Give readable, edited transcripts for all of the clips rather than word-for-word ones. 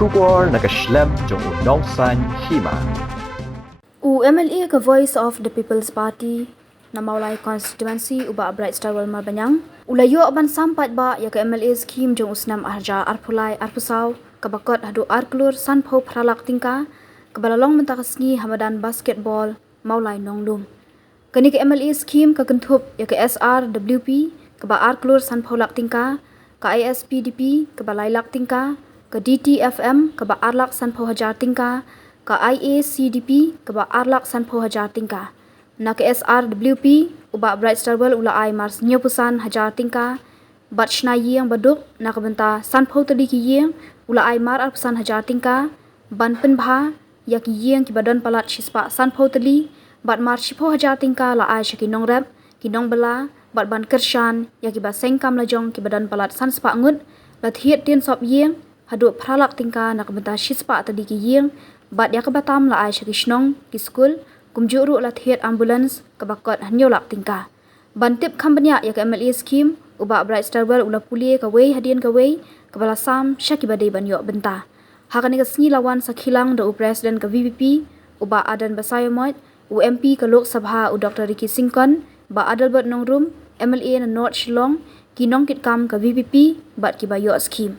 Shubor nakaslem jong unongsan hima. MLA ke Voice of the People's Party na maulai constituency uba Bright Star Walmar Banyang ulayo aban sampat ba ya ke MLA scheme jong usnam arja arpulai arpusau kabakot hadu arklur sanpho phralak tingka kebalalong mentakasni hamadan basketball maulai nonglum kani ke MLA scheme ka kentup ya ke SRWP keba arklur sanpho lak tingka ka ISPDP kebalai lak tingka ke DTFM keba arlak sanpho hajar tingka ka IACDP keba arlak sanpho hajar tingka na ke SRWP uba Bright Star Well ula ai mars nyopusan hajar tingka bat shna yeng baduk na kabenta sanpho tadi ki yeng ula ai mar arpusan hajar tingka ban penbha yak yeng ki badan palat shispa sanpho tali bat mar shipho hajar tingka la ai shaki nong rap ki nong bala bat ban kershan yak ki ba sengkam la jong ki badan palat san spa ngut la thiet tin sop yeng hadu phralak tingka na kabenta shispa tadi ki yeng bat yak batam la ai shaki shnong ki skul kumjuru la thiet ambulance kabakot hanyolak tingka bantip khambanya yak MLA scheme uba Bright Star Well ula pulie ka wei hadian ka wei kabala sam shaki badai banyo benta hakani ka sngi lawan sakhilang do president ka VVP uba Adan Basayamot UMP ka Lok Sabha u Dr Ricky Singkon ba Adalbert Nongrum MLA na North Shillong kinong kitkam ka VVP bat ki bayo scheme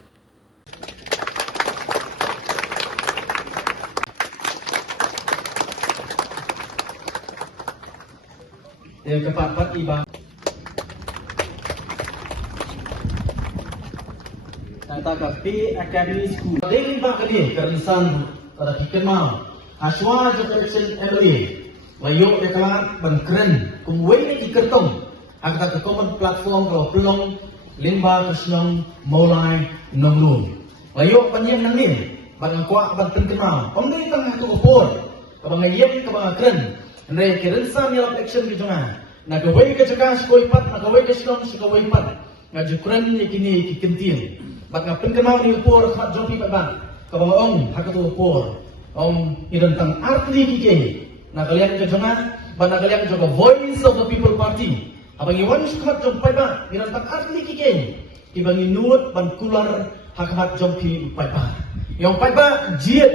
kepapat iba kata kapi academy school dari ba kali karisan pada kikema aswa generation MLA wayo deklar bangkren kumwei ni kertong agak ke common platform kalau pelong limba kesnong mulai nomlum wayo panjang nangin bang kuat bang terkenal pemilih tengah tu opor kabang yem kabang kren Andre kirensan yelap action di tengah. Nak kawai ke cakap sekoi pat, nak kawai ke senang sekoi pat. Ngaju keren ni kini kikentil. Bak ngapen kenal ni upor kat jopi pat bang. Kabang ong hak tu upor. Ong irentang arti kike. Nak kalian ke tengah, bak nak kalian ke Voice of the People Party. Abang iwan sekat jompai bang. Irentang arti kike. Ibang inuat ban kular hak jopi pat bang. Yang pat bang jiat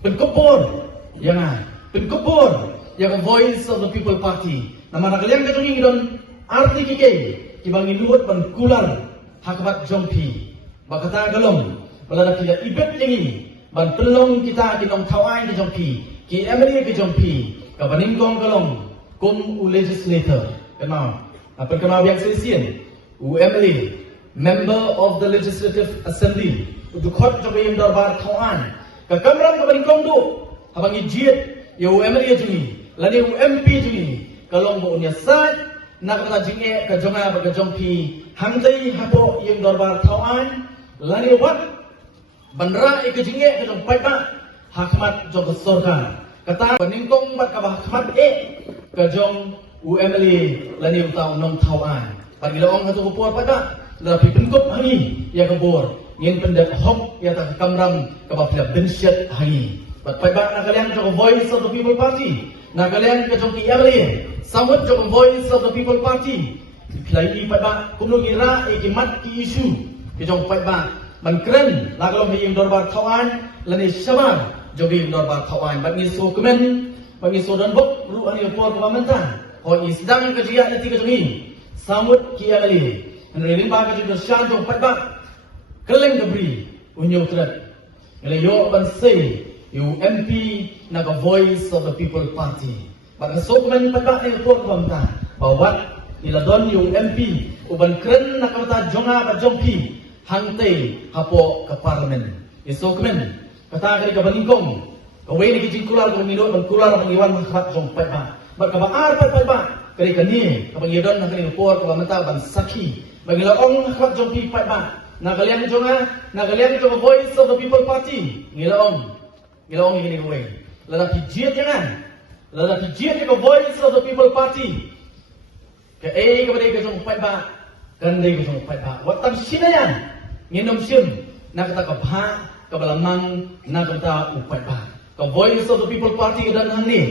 penkopor. Jangan penkopor. Yang Voice of the People Party. Nama kalian ketungi don arti kike. Kibang iluat ban kular hakabat jompi. Bakata galong. Balada kita ibet jengi. Ban pelong kita kinong tawai ke jompi. Ki MLA ke jompi. Kabaningkong galong. Kum u legislator. Kenal. Apa kenal yang selesai? MLA. Member of the Legislative Assembly. Udukot jompi darbar tawai. Kakamram kabaningkong do. Habang ijiat. Ya MLA jengi. Lani UMP jungi kalong bo unya sat nak kata jinge ka jonga ba ka jongpi hamdai hapo yung darbar tawan lani wat bandra e ka jinge ka jong pai ba hakmat jong sorga kata paningkong bat ka ba hakmat e ka jong UMLA lani utaw nong tawan pagilawang hatu ko pa da la pipengkop hangi ya ka bor ngin pendak hok ya ta kamram ka ba pila bensyat hangi bat pai ba na kalian jong Voice of the People Party. Nak kalian ke jong MLA, samut jong Voice of the People Party. Pilai ni pada kumno ngira ikimat ki isu ke jong pada bankren nak kalau yang dorbar tawan lani syamar jogi dorbar tawan bagi so kemen bagi so dan bok ru ani por pamantah ho isdang ke dia nanti ke jong samut ki MLA nri ba ke jong syan jong pada keleng gebri unyo trat ngale yo ban sei UMP naga Voice of the People Party. Baka sokumen pada ni upor bangta. Bawat iladon UMP uban kren nakamata jonga ba jongpi hangte hapo ka parlimen. Isokumen kata kali ka balingkong. Kawai ni kijingkular ko minot bangkular ang iwan makhat jong pada. Baka ba arpat pada kali kani kapag idon na kani upor ka bangta ban saki. Bagilaong makhat jongpi pada. Nakalian jonga, nakalian jonga Voice of the People Party. Ngilaong Gilawang ini gue. Lalaki jiat jangan. Lalaki jiat ke Voice of the People Party. Ke kepada ke jong pai ba. Kan dei ke jong pai ba. Watam sina yan. Nginom sim. Nak kata ke bha ke balamang nak kata upai ba. Ke Voice of the People Party ke dan hang ni.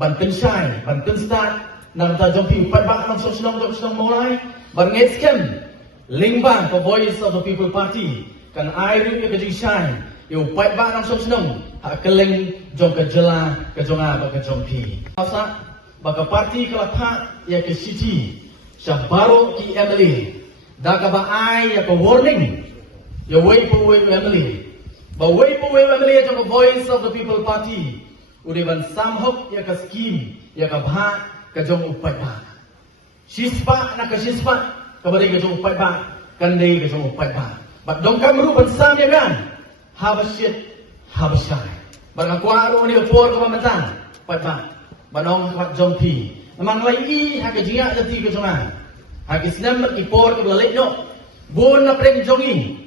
Banten syai, banten start. Nak kata jong pi upai ba nang sosial mulai. Ban ngetskem. Lingbang ke Voice of the People Party. kan air ya ke jing shine yo pai ba nang som senong ha keleng jong ke jela ke jonga ba ke jong pi asa ba ka parti kala pha ya ke city sabaro ki emily da ka ba ai ya ko warning ya wait for wait emily ba wait for wait emily jong voice of the people party uri ban sam hok ya ka scheme ya ka bha ka jong upai ba sispa na ka sispa ka ba ke jong upai ba kan dei ke jong upai ba ba dong kam ru ban sam ya kan habashit habashai barang kwa ro ni por ko mata pai ba banong kwat jong pi namang lai i ha ke jia jati ke joma ha ke snam ki por ko lek no bon na prem jongi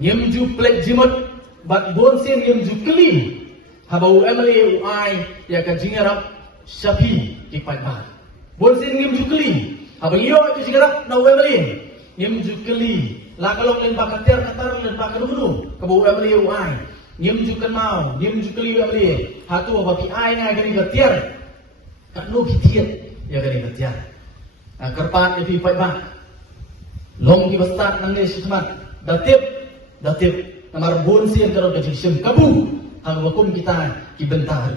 nyem ju plek jimot bat bon sen nyem ju kli ha bau emily u ai ya ka jinga rap shapi ki pai ba bon sen nyem ju kli ha ba yo ke jinga rap na emily nyem ju kli la kalong len ba kater katar len ba kadunu ka bau emily u ai nyem ju kan mau nyem ju kli emily ha tu ba ki ai nga ke ni ka tiar ka no ki tiet ya ke ni ka tiar kerpan ya pi pai ba long ki bastat nang ne sitmat datip namar bon sien karo ke jisem kabu hang wakum kita ki bentar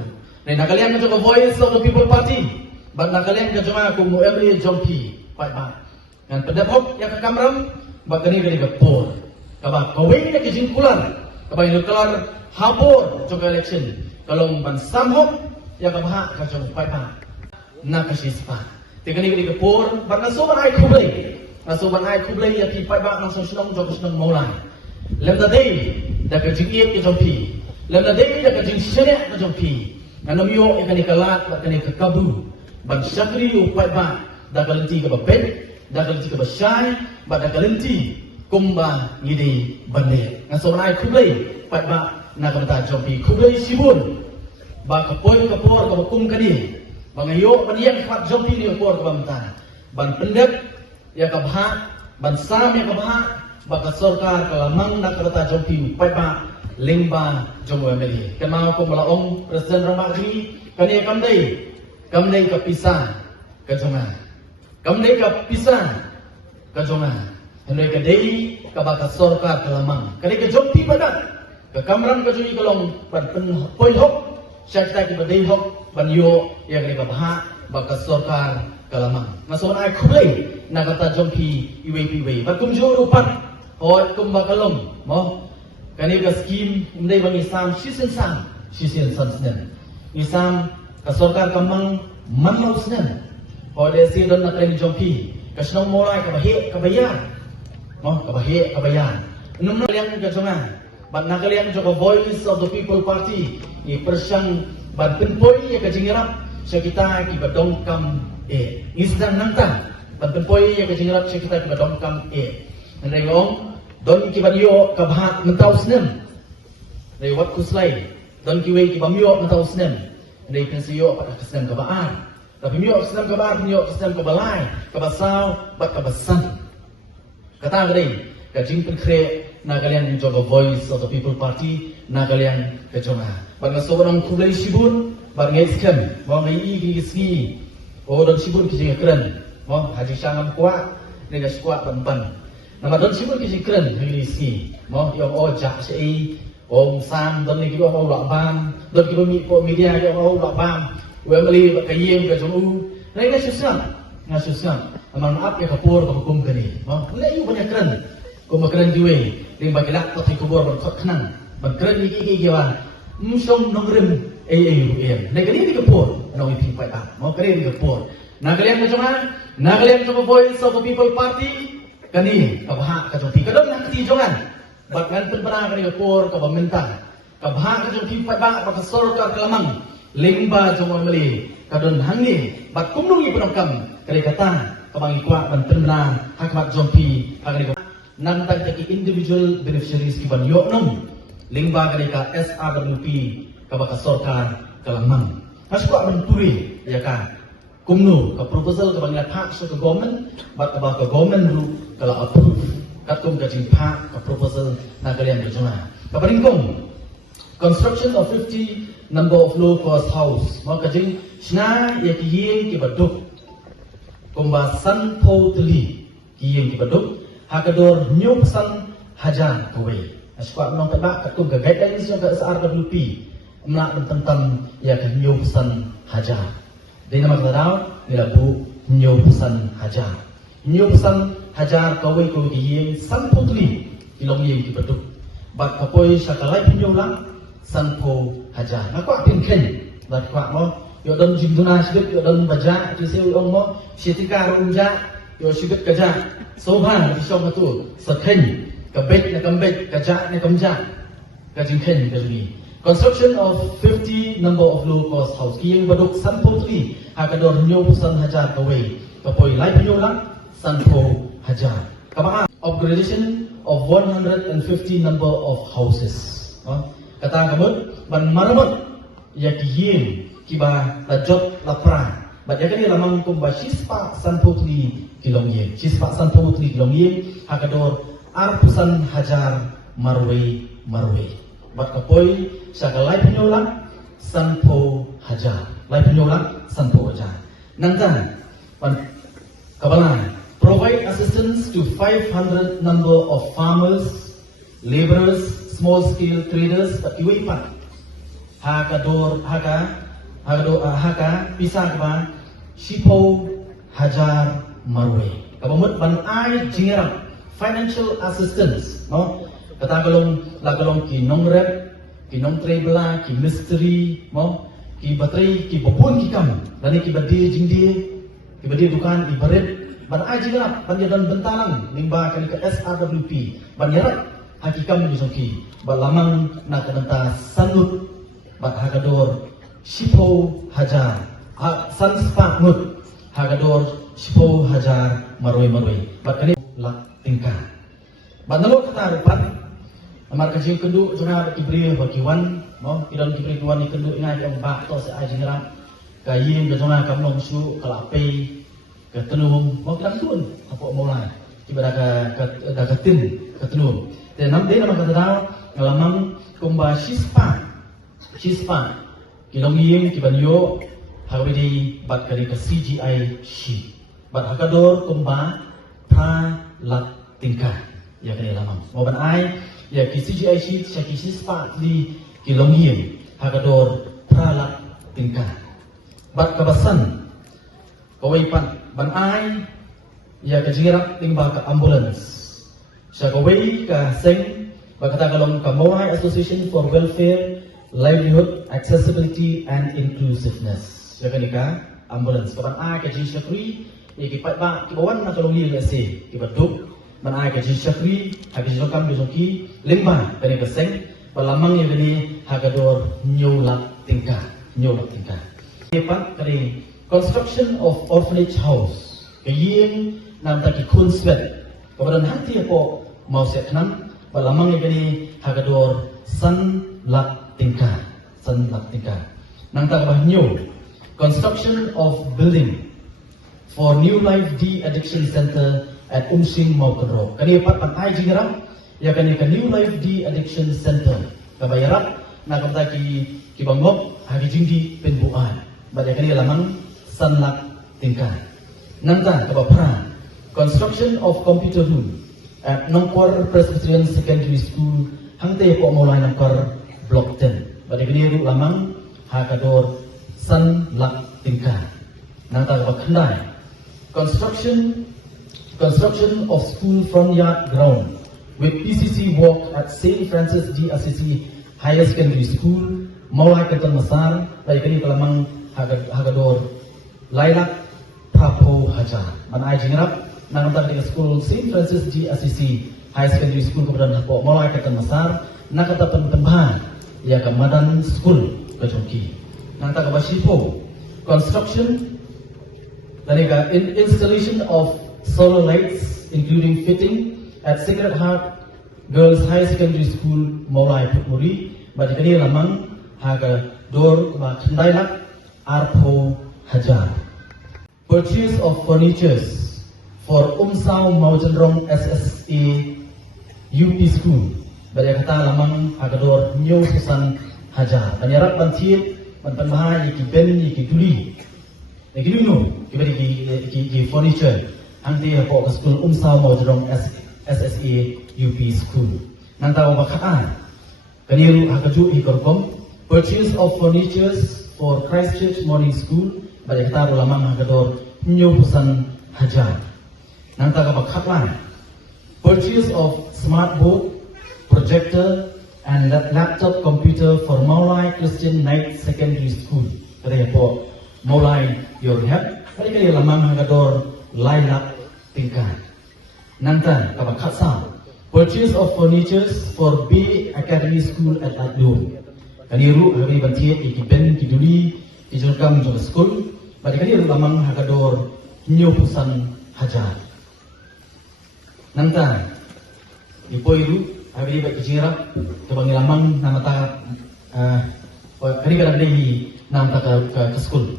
nei nakalian ka voice of the people party ban nakalian ka joma ku mo emily jompi pai ba kan pedapok ya ka kamram ba kani ke por ka ba kawin ke jingkulan ka ba keluar habor jog election kalau ban samhok ya ka ba ka jom pai ba na ka sispa tekani ke por ban na so ban ai kublai na so ban ai kublai ya ki pai ba nang so snong jog snong maulai lem da dei da ka jing ke jompi lem da dei da ka jing sene ka jompi anam yo e kani kalat ba kani ka kabu ban sakri u pai ba da ka lenti ka ba pet da ka lenti ka ba shai ba da ka lenti kumba ngidi bande na so ban ai kublai pai ba na ka ta jompi kublai sibun ba ka poi ka por ka kum kani ba ngayo paniang khat jompi ni por ka ba ban pendep ya ka bha ban sam ya ka bha baka sorkar kalamang na kereta jompi pai ba lingba jomo emeli kemau ko malaong presiden ramagri kani kamdei ka pisah ka jonga kamdei ka pisah ka jonga henoi ka dei ka baka sorkar kalamang kani ka jompi pada ka kamran ka jui kalong pan pen poi hok syakta ki badei hok ban yo ya kani ka bha baka sorkar kalamang mason ai khulei na kata jompi iwe bakum jo rupan hoi kumba kalong mo kani ka scheme ndai bang isam sisen san snen isam ka sorkar kamang manlau snen hoi de si don na kani jompi ka snong morai ka bahe ka bayan mo ka bahe ka bayan num na liang ka jonga ban na kalian jo voice of the people party ni persang ban penpoi ya ka jingirap sa kita ki badong kam isdan nangta ban penpoi ya ka jingirap sa kita ki badong kam ndai ngong don ki banyo ka bhat mentau snem dei wat kuslai don ki wei ki bamyo mentau snem dei pensiyo pat ka snem ka baan tapi myo snem ka baan myo snem ka balai ka basau bat ka basan kata dei ka jing pen kre na kalian jogo voice of the people party na kalian ka jonga bang sobrang kublai sibun bang eskem bang i ki ski o don sibun ki jing kren mo haji sangam kwa ne ga skwa ban nama don sibuk kisi keren ngisi mo yang oja sei om sam don ni kibo mau lak bam don kibo mi po media yo mau lak bam wemeli ka yem ka jomu lai na susam amang ap ya kapur ka hukum kani mo la yu banyak keren ko makeren diwe ring bagilak to ti kubur ban khot khanan ban keren ni ki wan musong nongrem na kani ni kapur no ipi pa mo keren ni kapur na kalian ka joma na kalian ka voice of the people party kani kabha ka jompi kadon na ti jongan bat ngan penbara kani por ka baminta kabha ka jompi pa ba ka sorkar kalamang lingba jomo meli kadon hangi bat kumnungi penokam kani kata kabang ikwa ban penbara hakmat jompi kani nan ta ki individual beneficiaries ki ban yo nom lingba kani ka SRWP ka ba ka sorkar kalamang haswa ban puri ya ka kumnu ka proposal ka bangla phak so ka government bat ka ba ka government ru kalau approve kat kum ka jing phak ka proposal na kalian ka jona ka baringkong construction of 50 number of low cost house mo ka jing sna ya ki yeng ki baduk kumba san tho tli ki yeng ki baduk hakador nyuk san hajar kowe. Sebab menong tebak ketum ke guidelines yang ke SRWP melak tentang ya ke nyo pesan hajar. Dia nama kata tahu dia bu nyo pesan hajar. Nyo pesan hajar kowe yang samputli ilong yang dibetuk. Bat kapoi syakalai nyo lang sanpo hajar. Nak kuat pinken. Bat kuat mo yo don jimduna sibet yo don baja tu seu ong mo sietika rumja yo sibet kaja. Soban bisong betul. Sekhen kabet na kambet kaja na kamja. Kajingken beli. Construction of 50 number of low cost house kiyang baduk samputli hakador nyo pesan hajar kowe. Kapoi lai nyo lang sanpo hajar. Kabaan upgradation of 150 number of houses. Kata kamu ban maramot ya kiyem kiba lajot lapra. Bat ya kani lamang kumba sispa sanputli kilongye. Sispa sanputli kilongye hakador arpusan hajar marwe. Bat kapoi sakalai penyolang sanpo hajar. Lai penyolang sanpo hajar. Nangtan ban kabalan provide assistance to 500 number of farmers, laborers, small-scale traders at Iwipan. Haka pisah ba Shipo Hajar Marwe. Kabamut ban ai jingerang financial assistance, no? Kata lagalong ki nongrep, ki nongtrebla, ki mystery, no? Ki bateri, ki babun ki kam, dan ki badie jingdie, ki badie dukan ibaret. Ban ai jingerang ban jadan bentalang nimba kali ke SRWP. Ban yarat hakikam disoki balamang nak nanta sanut bat hagador Shipo Hajar sanspa nut hagador Shipo Hajar maroi bat kali lak tingkah bat nalo kata repat amar kasih kendu jona kibri bakiwan no idon kibri tuan ni kendu ingat yang bak to se aji ngeram kayin ke jona kamong su kelape ke tenum mau kan tuan apa mulai tiba dah ke tenum. Dan nanti nama kata tahu ngalamang kumba sispa kilong yeng kibanyo hawidi bat kali ke CGI shi bat hakador kumba pra lak tingkah ya kali lamang mau ban ai ya ki CGI shi syaki sispa di kilong yeng hakador pra lak tingkah bat kabasan kawai ban ai ya kejirak timba ke ambulance. Syakawai ka seng bakata kalong Kamawai Association for Welfare, Livelihood, Accessibility and Inclusiveness. Syakanika ambulance. Kapan ai ka jin syakri ikipat ba kibawan na kalong li lese kibaduk man ai ka jin syakri hagi jokam disoki limba kani ka seng balamang ya gani hagador nyolak tingkah. Kepat kani construction of orphanage house. Kayeng nam taki kunswet. Kemudian hati apa mau seknan balamang ini hagador san lak tingkah. Nang tak new construction of building for New Life De-Addiction Center at Umsing Maukenro. Kani pat pantai jingeram ya kani ke New Life De-Addiction Center. Kabayarap na kata ki bangop hagi jingdi penbuan. Bada kani lamang san lak tingkah. Nang tak kabapra construction of computer room at Nongkor Presbyterian Secondary School hangte po mulai Nongkor Block 10. Pada kini lamang hakador san lak tingkah. Nang tak bakandai construction of school front yard ground with PCC walk at St. Francis de Assisi Higher Secondary School mulai Ketan Masar. Pada kini lamang hakador lailak Prapo Hajar. Mana jingrap nang di school St. Francis de Assisi High Secondary School kemudian hapo mulai Ketan Masar nak kata pentembahan ya ke Madan School ke Jongki. Nang tak Bashipo construction dan installation of solar lights including fitting at Sacred Heart Girls High Secondary School mulai Putmuri bagi kini lamang haga dor ba kendailak Arpo Hajar. Purchase of furnitures for Umsau Maujenrong SSA UP School. Bagi kata lamang hagador nyo pesan hajar. Penyerap bantiet, pentembahan iki ben iki tuli. Iki dulu, kita di furniture. Hangti hapo ke school Umsau Maujenrong SSA UP School. Nanta wabakhaan. Kaniru hakaju ikorkom. Purchase of furnitures for Christchurch Morning School. Balik kita ulamang hakador nyupusan hajar. Nanta kabakhaan. Purchase of smart board, projector, and laptop computer for Maulai Christian Knight Secondary School. Kaya po Maulai Yorhab. Kaya lamang hakador laylak tingkat. Nanta kabakhaan. Purchase of furnitures for B Academy School at Adlum. Kaniru hari bantiet ikiben kiduli kijurkam jong school. Bagi kaniru lamang hakador nyupusan hajar. Nanta ipoiru hari bagi kijirap kebangi lamang namata kani kadang dehi namata ke school.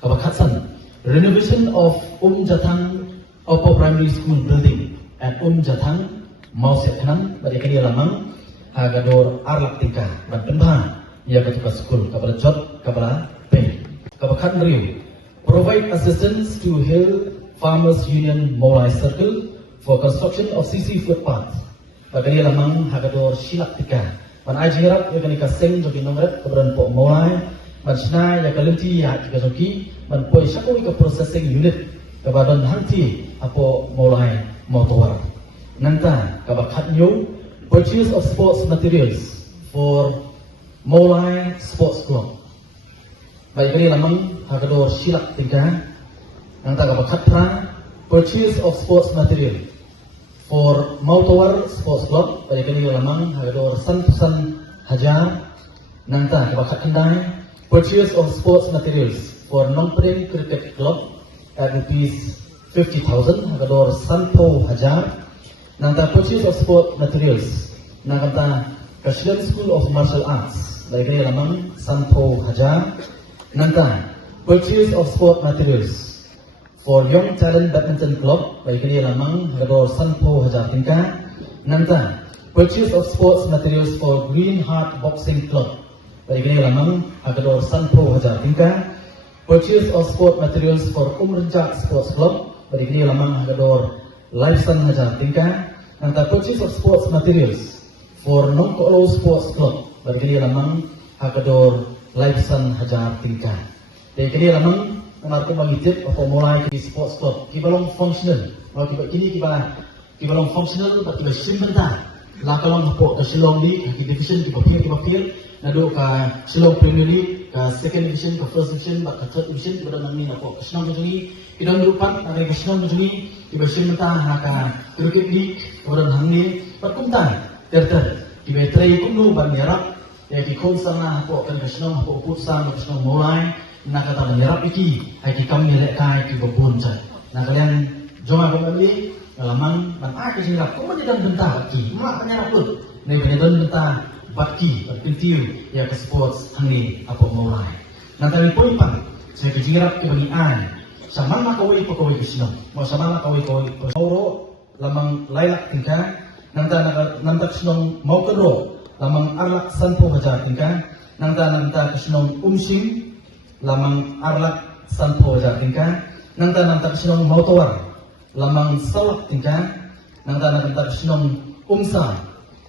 Kabakhaan. Renovation of Jatang Upper Primary School building at Jatang Mauset Khanam bagi kani lamang hagador arlak tingkah dan penbah ia ketua school kepada job kepada pay kabakhat riu provide assistance to Hill Farmers Union Maulai Circle for construction of CC footpath bagi lamang hagador silak tingkah pan ajirap ia kani kaseng jogi nongret kepada po Maulai mansna ia kalenti ya tiga jogi man poi sakoi ke processing unit kepada hanti apo Maulai motor nanta kabakhat nyu purchase of sports materials for Maulai Sports Club. Baik kali lamang hakador silak tingkah nanta kabakhat pra purchase of sports material for Mautawar Sports Club. Baik kali lamang hakador santusan hajar nanta kabakhat kendai purchase of sports materials for Nongpring Cricket Club at rupees 50,000 hakador sanpo hajar. Nanta purchase of sport materials nanta Kashilan School of Martial Arts baik lamang sanpo hajar. Nanta purchase of sport materials for Young Talent Badminton Club baik lamang hakador sanpo hajar tingkah. Nanta purchase of sports materials for Green Heart Boxing Club baik lamang hakador sanpo hajar tingkah. Purchase of sport materials for Renjak Sports Club baik lamang hakador Lifesan hajar tingkah. Nanta purchase of sports materials for Nongkolo Sports Club bagi lamang hakador Lifesan hajar tingkah. Jadi lamang mengarku mengitip atau mulai di sports club kibalong functional. Kalau tiba kini kibalong functional tak tiba simbentar. Lah kalau ngapo ke Shillong League ke division ke papir nado ke Shillong Premier League ke second division ke first division ke third division tiba nang ni ngapo ke Shillong Jungi idon rupan ada ke Shillong Jungi tiba simbentar haka cricket league kemudian hangni perkumtan terter tiba tray kundu ban merap ya ki kon sana ngapo ke Shillong ngapo putsang ke Shillong mulai nak kata menyerap iki hai ki kami lek kai ki bobon cai nah kalian joma kembali lamang ban ke sirap ko menjadi bentar ki mak menyerap pun nei benedon bentar bakki berkentiu ya ke sports hangi apa mulai nanti poin pan saya ke sirap ke bagi an sama mak kawai pakawai ke sino mau sama mak kawai euro lamang lailak tingkah nanti sino mau kedro lamang arlak sanpo hajar tingkah nanti sino umsing lamang arlak sanpo hajar tingkah nanti kesinong mautawar lamang salak tingkah nanti kesinong umsa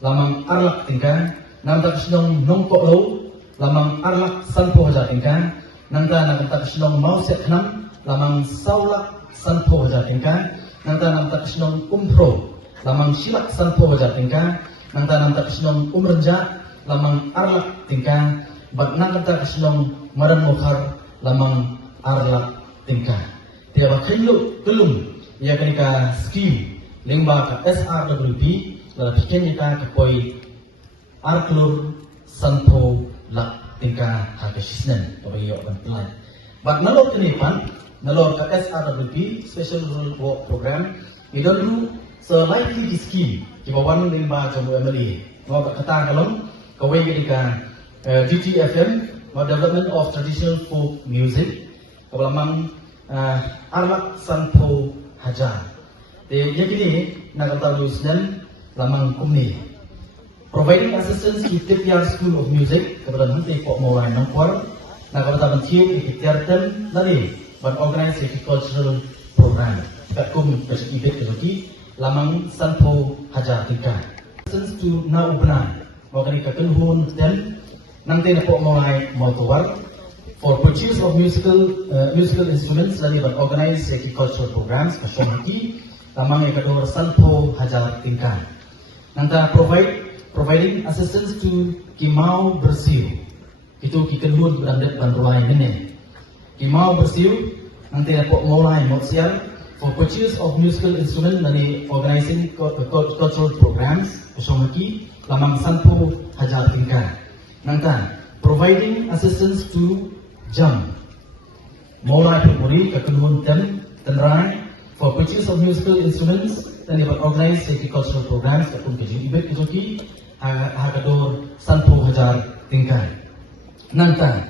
lamang arlak tingkah nanti kesinong nongkolo lamang arlak sanpo hajar tingkah nanti kesinong mauset khanam lamang saulak sanpo hajar tingkah nanti kesinong umpro lamang silak sanpo hajar tingkah nanti kesinong umrenjak lamang arlak tingkah bat nanti kesinong maran mukhar lamang arlak tingkah. Tiada kailu kelum ia kenika skim lingba ke SRWP dalam pikiran kita kepoi arklur sanpo lak tingkah hakisnen kepoi yok pentelan. Bat nalor kenipan nalor ke SRWP Special Rural Work Program idon lu selain di skim di bawah lingba jamu emeli. Mau kata kalom kawai kenika GTFM Development of Traditional Folk Music kebelamang arlak sanpo hajar. Jadi kini nak kata lulusnya lamang kumni. Providing assistance to Tipiar School of Music kepada nanti Pok Maulai Nongkwar nak kata bentiu ikhtiarkan dari ban organize cultural program. Kat kum kasih ibet kasih lamang sanpo hajar tingkat. Since to now benar, wakani kakenhun dan nanti na po mulai tuwar for purchase of musical instruments lagi ban organize cultural programs kasyomaki lamang ekador sanpo hajar tingkat. Nanta providing assistance to Kimau Bersiu. Itu kikenhun berandat bantuan ini. Kimau Bersiu nanti na po mulai siang for purchase of musical instruments lagi organizing cultural programs kasyomaki lamang sanpo hajar tingkat. Nanta providing assistance to Jam mulai Februari kekenhun tenrai for purchase of musical instruments dan dapat organize cultural programs ataupun kejian ibet kejoki hakador sanpo hajar tingkat. Nanta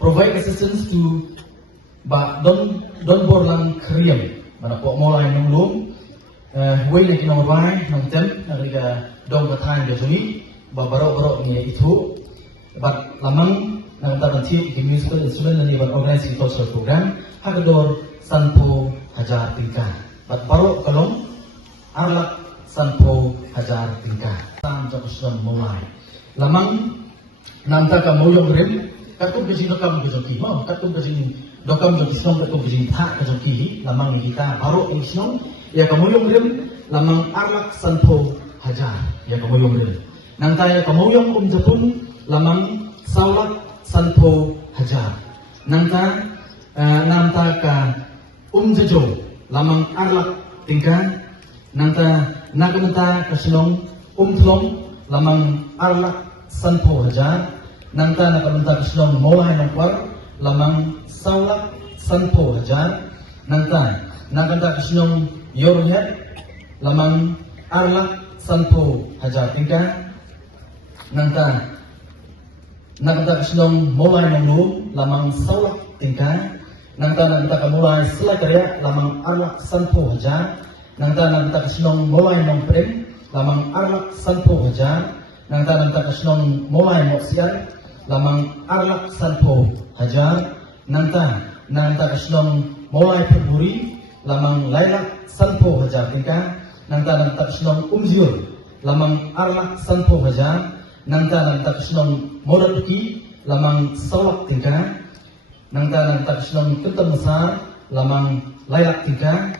provide assistance to don borlang kriam mana po mulai nunglung way na kinawai nang tem nagriga dong katang kejoki barok ni itu but lamang nang tabanti ke musical instrument dan dapat organize cultural program hakador sanpo hajar tingkat. But baru kalong arlak sanpo hajar tingkat. Tam jakuslan mulai. Lamang namta ka moyong rim katung kejing dokam kejoki. Katung kejing dokam joki snong katung kejing thak kejoki. Lamang kita baru ini snong ya ka moyong rim lamang arlak sanpo hajar ya ka moyong rim. Nangta ya ka moyong Japun lamang saulak sanpo hajar. Nangta namta ka Jajo lamang arlak tingkat. Nangta nagamenta kasinong thlong lamang arlak sanpo hajar. Nangta nagamenta kasinong mulai nangkwar lamang saulak sanpo hajar. Nangta nagamenta kasinong yorhet lamang arlak sanpo hajar tingkat. Nangta nagamenta kasinong mulai nanglu lamang saulak tingkat. Nangta ka mulai selai karya lamang arlak sanpo hajar. Nangta kasinong mulai prem lamang arlak sanpo hajar. Nangta kasinong mulai siar lamang arlak sanpo hajar. Nangta kasinong mulai Februari lamang lailak sanpo hajar tingkat. Nangta kasinong ziul lamang arlak sanpo hajar. Nangta kasinong modaduki lamang saulak tingkat. Nangta kasinong kentam besar lamang layak tingkat.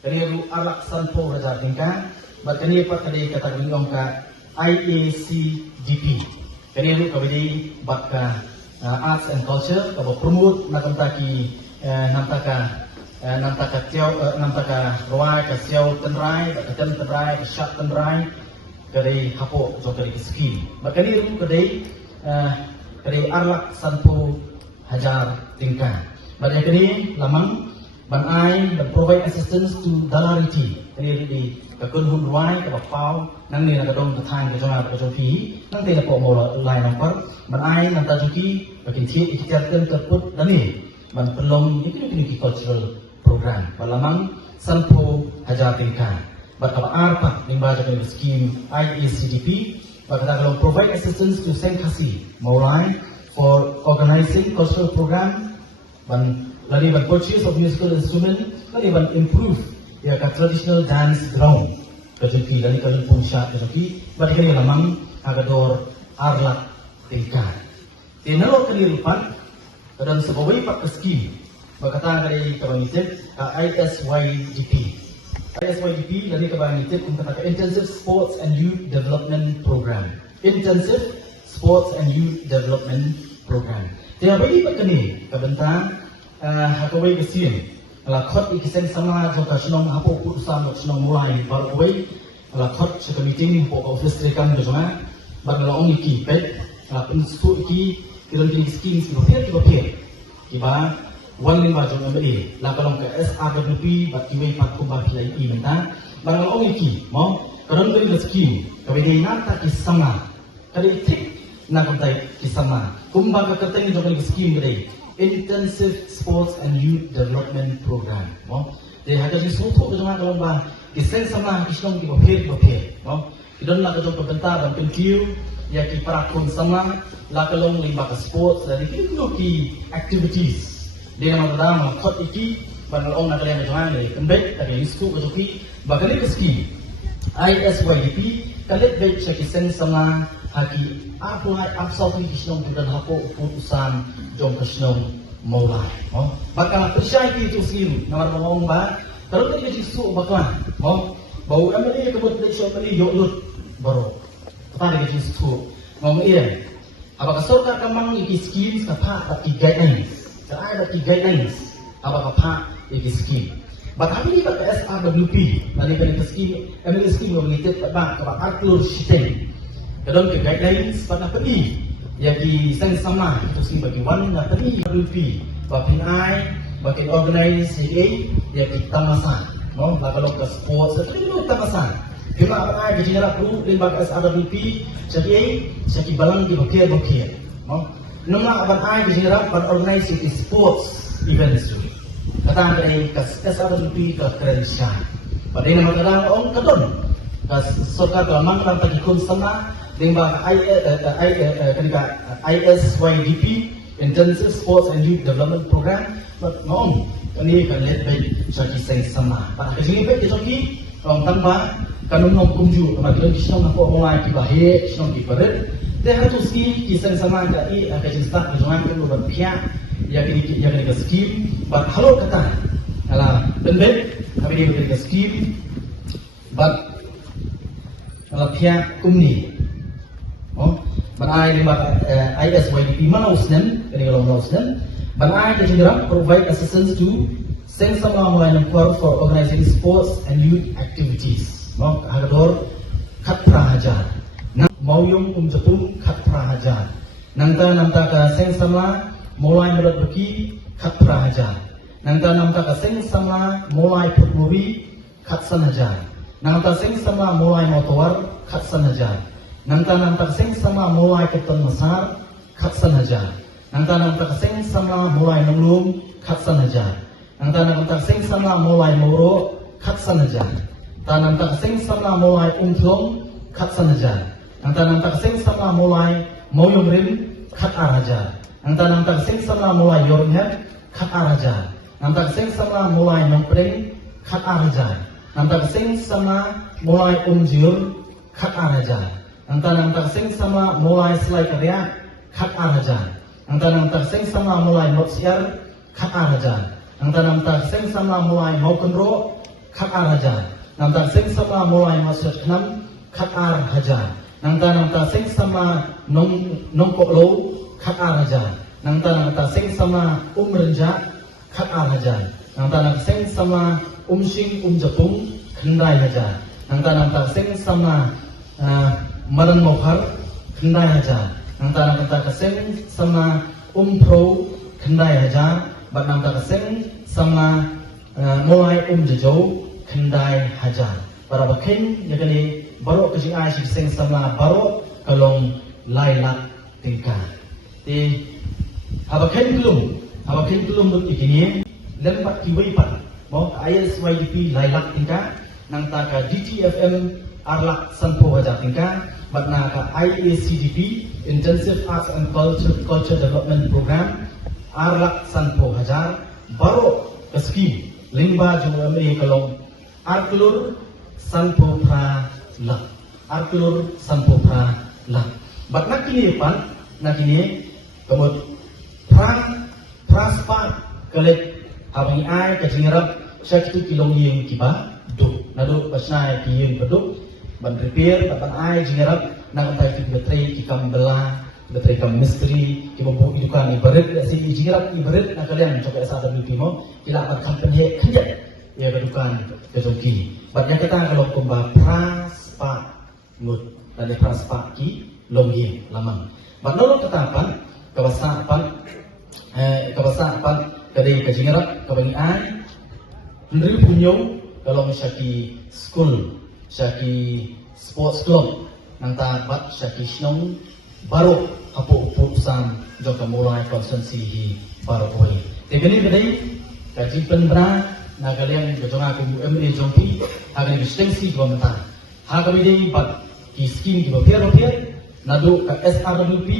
Kani arlak sanpo hajar tingkat. Bakani pat kani kata gulong ka IACDP. Kani kabidi bakka arts and culture kabo promote nakamta ki namta ka roai ka siau tenrai ka tenrai ka syak tenrai kari hapo jo kari ski. Bakani kari arlak sanpo hajar tingkat. Pada kini lamang banai dan provide assistance to dalariti. Kini di kekunhun ruai ke bapau nang ni nak dong ketang ke joma ke jopi nang tidak po mau lain nomor banai nang tajuki bagi ti ikhtiarkan terput dan ni ban pelong ini cultural program. Balamang sanpo hajar tingkat. Bakal arpa nimba jaga scheme IACDP. Bakal kalau provide assistance to Sengkasi mulai for organizing cultural program, lagi purchase of musical instrument, lagi improve ya traditional dance ground. Kejoki lagi pun syak kejoki, bagi kami lamang agador arlak tingkat. Tinalo kali lipat dan sebagai pak scheme, berkata dari kabanitet ISYDP. ISYDP lagi kabanitet untuk kata Intensive Sports and Youth Development Program. Intensive Sports and Youth Development Program. Dia bagi pakani kabentang hakawai kesin. Lakot ikisen sama jota senong hapo putusan senong mulai baru kawai lakot sa meeting po ka office rekan do sama baglaong iki pet pensu iki kiran skin si Iba wan limba jong mbali lakalong ka SRWP bat kiwai pat ko ba pilai i menta baglaong iki mo karon kali skin kabay nata kisama kali tik na kantay kisama kumbaga katay jong kali skin gede Intensive Sports and Youth Development Program. No, they had just so to the Magalamba. He said some man is not give a pay. No, you don't like a job of Benta, but continue. Yaki Parakun Sama, Lakalong, Limbaka Sports, that if you look activities, they are not down on Kot Iki, but on Nagalan, and bed, that is school, Bakal ke ski ISYDP kalit baik syakisen sama haki apply absolutely kisnong dan hapo putusan jom kisnong maulai. Bakal percaya itu skill nomor ngomong ba kalau tadi kasi su bakla bau MLA kebut dari siapa ni yuk baru tadi kasi su ngomong iya apakah sorka kamang iki skill kapa tapi guidelines ada 3 guidelines apakah pa iki skill. But kami ni kat SRWP tadi pada skill MLA skill related ba kapag artlur shiten kadang ke guidelines pada pergi yang di sama itu sih bagi one na pergi WP bagi I bagi organize CA yang di tamasan kalau ke sports itu tamasan kena apa di general group di bagi SRWP jadi balang di bokir nama apa di general pada organize di sports events itu kata dari ke SRWP ke kredensial pada nama kadang orang kadon sorka kelamang dan tajikun sama dengan ISYDP Intensive Sports and Youth Development Program ngom ini kan lihat baik jadi sama pada kesini baik jadi orang tambah kanun ngom kumju kemudian kita nak mulai di bahaya kita di perit dia harus ski kisah sama jadi akan start berjuang ke luar pihak yang ini ke skim but halo kata ala pendek kami dia ke skim but ala pihak kumni Banai di ISYDP mana usnen, ini kalau mana usnen. Banai kejenderaan provide assistance to send sama mulai for organizing sports and youth activities. Hagador kat prahajar. Mau yung Jepun kat prahajar. Nanta ka send sama mulai mulut beki kat prahajar. Nanta ka send sama mulai putmuri kat sanajar. Nanta send sama mulai motor kat sanajar. Nanta sing sama mulai keton mesar kat sanaja. Nanta sing sama mulai nulung kat sanaja. Nanta sing sama mulai moro kat sanaja. Nanta sing sama mulai umplong kat sanaja. Nanta sing sama mulai moyong rim kat araja. Nanta sing sama mulai yornhet kat araja. Nanta sing sama mulai nongpreng kat araja. Nanta sing sama mulai umjur kat araja. Nanta sing sama mulai selai karya kat araja. Nanta sing sama mulai notsiar kat araja. Nanta sing sama mulai mau kenro kat araja. Nanta sing sama mulai masuk enam kat araja. Nanta sing sama nongkok low kat araja. Nanta sing sama renja kat araja. Nanta sing sama sing Jepung kendai aja. Nanta sing sama Maran Mohar kendai aja. Nanta keseng sama Pro kendai aja. Bat nanta keseng sama mulai jejau kendai aja. Para bakin jadi baru kesing ai keseng sama baru kalong lailak tingkah. Di abakin belum begini lempat kiwaipan. Mau ISYDP lailak tingkah. Nanta ke DTFM Arlak Sanpo Hajar tingkah. Batna ka IACDP Intensive Arts and Culture Development Program Arlak Sanpo Hajar baru ke skim limba jumlah MLA kalong Arklur Sanpo Pra Lak Arklur Sanpo Pra Lak Batna kini pan na kini kemud praspa kelet abang ai kejingerap syak tu kilong yang kiba duk nadu pasnai kiyeng beduk ban repair ban ai jingarap nang tai ki betray ki kam bela betray kam misteri ki bobo idukan ibarat si jingarap ibarat na kalian coba sa WP mo kila ban company kerja ya bedukan kejoki ban yang kita kalau kumba praspa mut dan praspa ki longye lamang ban nolong ketapan kawasan kadai kejingarap kabani ai ndri punyong kalau syaki school syaki sports club nang tabat syaki snong baru apo putusan jika mulai konsensi hi baru boy tegani kadai kaji penbra na kalian kejonga ku MA jompi agar distensi gomta ha kami dei bat ki skim ki bapir nadu ka SRWP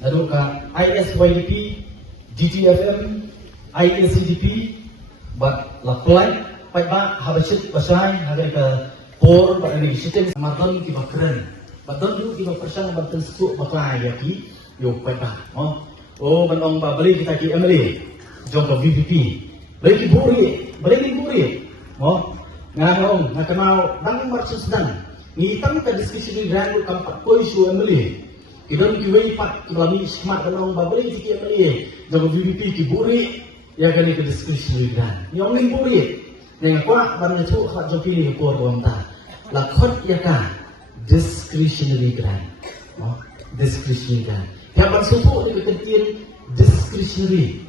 nadu ka ISYDP DTFM IACDP bat laplai pai ba habashit basai hagai ka por ba ni sistem madon ki bakren badon du ki persan banten su baklai ya ki yo pai ba oh banong ba beli kita ki MLA jong ka VVP beli ki buri ngangong ngakenau dang marsus dan ni tang ka diskusi ni grand kampat koi su MLA kidon ki wei pat lami smart banong ba beli ki MLA jong VVP ki buri ya kali ke diskusi ni grand nyong ling buri yang kuat ban tu khat jo pilih ko bom ta la khot ya ka discretionary grant discretionary grant yang ban supu ni ketentuan discretionary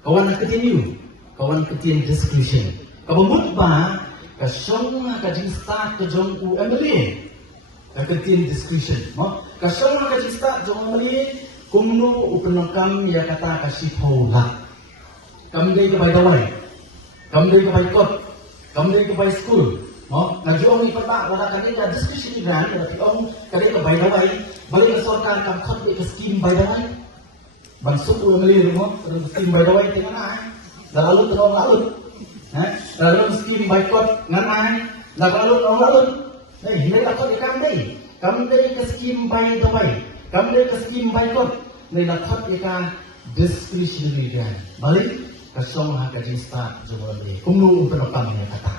kawan ketentuan discretion kabut ba ka song ka jing start ka jong MLA ka ketentuan discretion ka song ka jing start jong MLA kumnu upenokam ya kata ka sipola kami dai ka bai dawai kami dai ka bai kot kami dai ka bai school ngajuang ni pata wala kami da discussion ni gan tapi om kali ka bai dawai balik ka sarkar kam khat ka scheme bai dawai ban suku meli mo scheme bai dawai tengah na lalu terong lalu lalu scheme bai kot ngan lalu terong lalu hindi la kot kam dai ka scheme bai dawai kam dai ka scheme bai kot ni la kot ka discretionary gan balik ka song ha ka jista jumlah ni kumnu penokam ni kata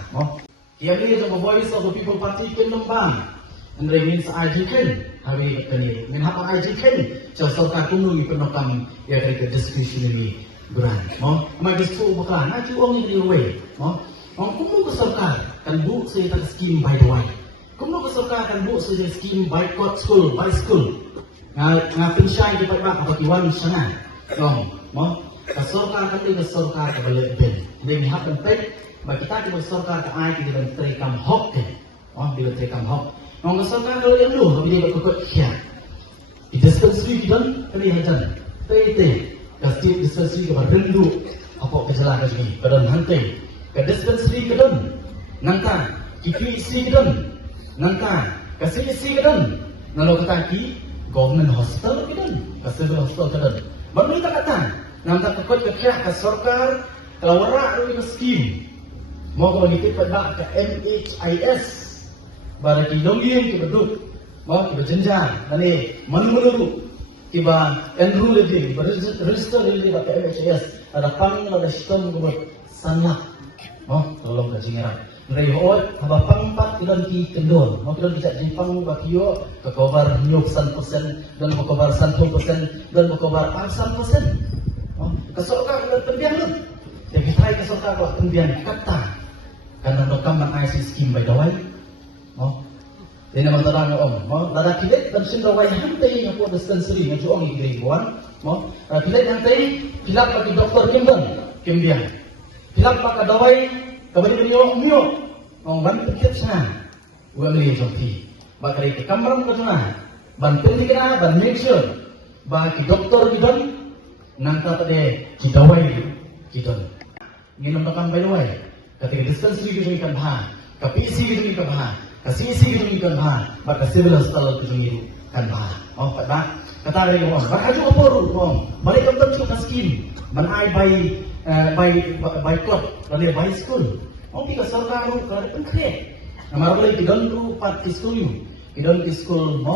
yang ini adalah voice of the people party Kenembang. And they means IGK. Hari ini, menghapa IGK. Jasa kumnu ni penokam ya dari discretionary grant. Magistu bukan. Nanti orang ini away. Kumnu keserkar kan bu saya tak scheme by the way. Kumnu keserkar kan bu saya scheme by court school, by school. Ngapin syai di tempat apa kiwan sana. Keserkar kan dia keserkar kebalik ben. Dia menghapa pek. Bagi kita di sarkar ke ai di dalam terekam hok ke, di dalam terekam hok. Orang sarkar kalau yang dulu, dia berkut kian. Di dispensary kita kelihatan, kasih dispensary kita berindu apa kejalan ini, badan hantai. Ke dispensary kita, nangka, KPC kita, nangka, kasih isi kita, lalu kita ki government hospital kita, kasih hospital kita. Baru kita kata, nangka kekut kekiah ke sarkar, kalau warak dari skim. Mau kalau kita pada ke MHIS, pada kidongin kita duduk, mau kita jenjang, nanti menurut kita enroll lagi, register lagi pada MHIS, ada pang ada sistem kita sanak, tolong kajingan. Dari awal, apa pang kita di kendor, mau kita bisa jempang bakio, ke cover 90% dan ke cover 100% dan ke cover 100%. Kesokan kita tembian tu, jadi kita kesokan kalau tembian kata. Karena dokam mengenai scheme by the way, ini nama terang lada kilet dan sindawai hantai yang buat dispensary yang jual ni geribuan, kilet hantai kilap bagi doktor kimbian, kilap bagi dawai kembali beliau bantu kilet sana, gua beli jomti, bagi kita kamram kerana, bantu kita, bantu make sure, bagi doktor kita, nangka tadi kidawai kita, ini nama dokam by the way. Ketika dispensary kita ikan bahan, KPC kita ikan bahan, KCC kita ikan bahan, maka civil hospital kita ikan bahan. Pak kata dari orang, bakal juga poru, balik kita juga skim, banai by club, lalu by school. Kita sarkar itu kalau pengkret, nama boleh kita dulu part school kita di school,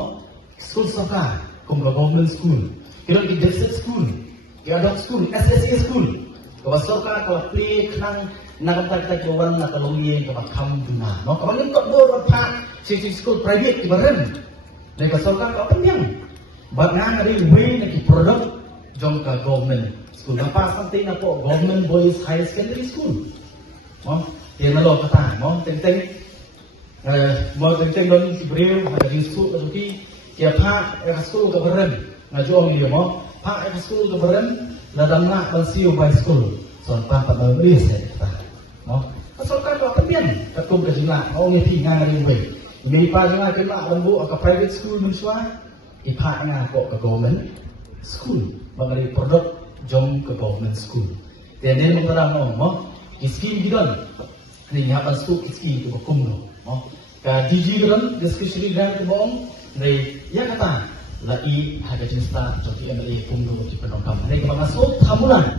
school sarkar, kumpulan government school, kita di district school, kita adult school, SSA school. Kalau sarkar kalau play kenang nak kita kawan nak kalau ye ke makam guna. Kalau ni kau dua pak sisi school private di baran. Dari sarkar kau penting. Bagan hari way nak produk jom ke government school. Nampak sampai nak government boys high secondary school. Dia nak kata, tentang tentang don Ibrahim ada di school tapi dia pak school ke baran. Ngajuang dia pak school ke baran. Ladang nak bersiu by school. Soal apa memberi saya kata. Sarkar tu penting. Ketum kejinak. Orang ni tinggal di way. Ini pagi kena lembu ke private school manusia. Ipaknya kok ke government school. Mengenai produk jom ke government school. Dan ini mengerang iskim gidan. Ini hapan school iskim itu berkumno. Ke DG gidan discretionary grant itu bohong. Dari ya kata lai ada jenis tak jadi MLA kumno di penokam. Ini kemasuk tamulan.